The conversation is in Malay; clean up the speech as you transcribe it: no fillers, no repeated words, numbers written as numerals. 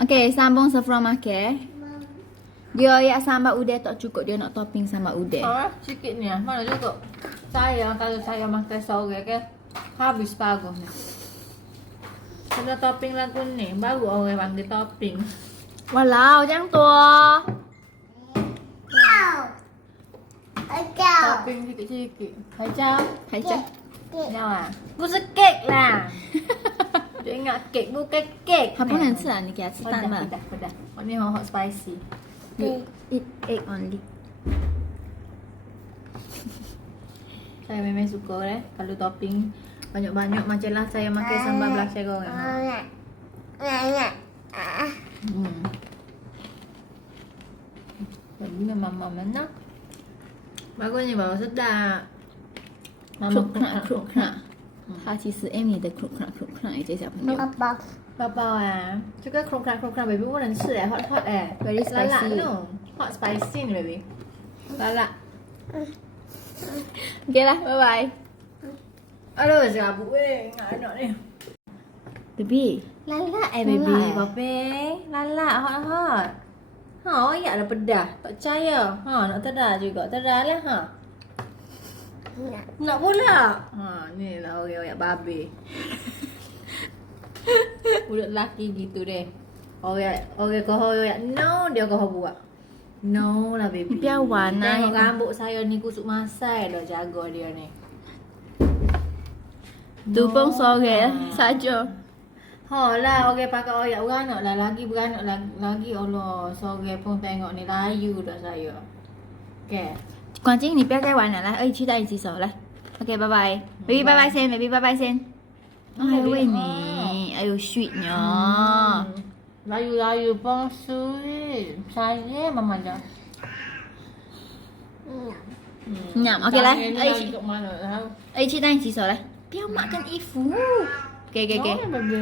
Okey, sambung Safra makan. Dia yang sambal udang tak cukup, dia nak topping sambal udang. Sikit ni mana cukup. Saya kalau saya makan sore kan habis bagus ni. Kalau topping lagu ni baru orang panggil topping. Walau, jangan tu. Topping sikit-sikit. Kacau. Kacau. Jangan. Bukan kek lah. Dia ingat kek bukan kek. 他不能吃啊，你给他吃蛋吧。 Pedas. Oh, ni hot spicy. You eat egg only. Saya memang suka kalau topping banyak-banyak macam lah saya makan sambal belacan goreng. Jadi memang mama nak. Bagusnya bawa sedap. Crook crack crook crack。他其实 Amy 的 crook crack crook crack 这小朋友。 Bapa juga krok krak baby pun nak吃hot Very Lala spicy. no. Hot spicy ni baby. Lala. Okay lah, bye bye. Aduh, sabuk ingat anak ni. Baby. Lala baby. Babe. Lala hot. Ha, ya dah pedas. Tak percaya. Ha, nak tedah juga. Tedah lah ha. Nak pula. Ha, ni lah orang babe. Budak lelaki gitu deh. Orang kau no dia kau buat. No lah baby. 你不要玩啊 Tengok rambut saya ni kusuk masai dah jaga dia ni. Tu pun sore saja. Ha lah orang pakai oyak beranak lah lagi beranak lagi Allah sore pun tengok ni layu dah saya. Okey. 广晶，你不要再玩了，来，一起带一起手，来。OK， 拜拜，baby 拜拜先，baby 拜拜先。我还喂你，哎呦 sweet nya。 Layu-layu pun sweet. Saya mama dah. 嗯，OK 来，一起， Untuk mana tahu. 一起带一起手来，不要抹跟衣服。给给给。Oh, baby.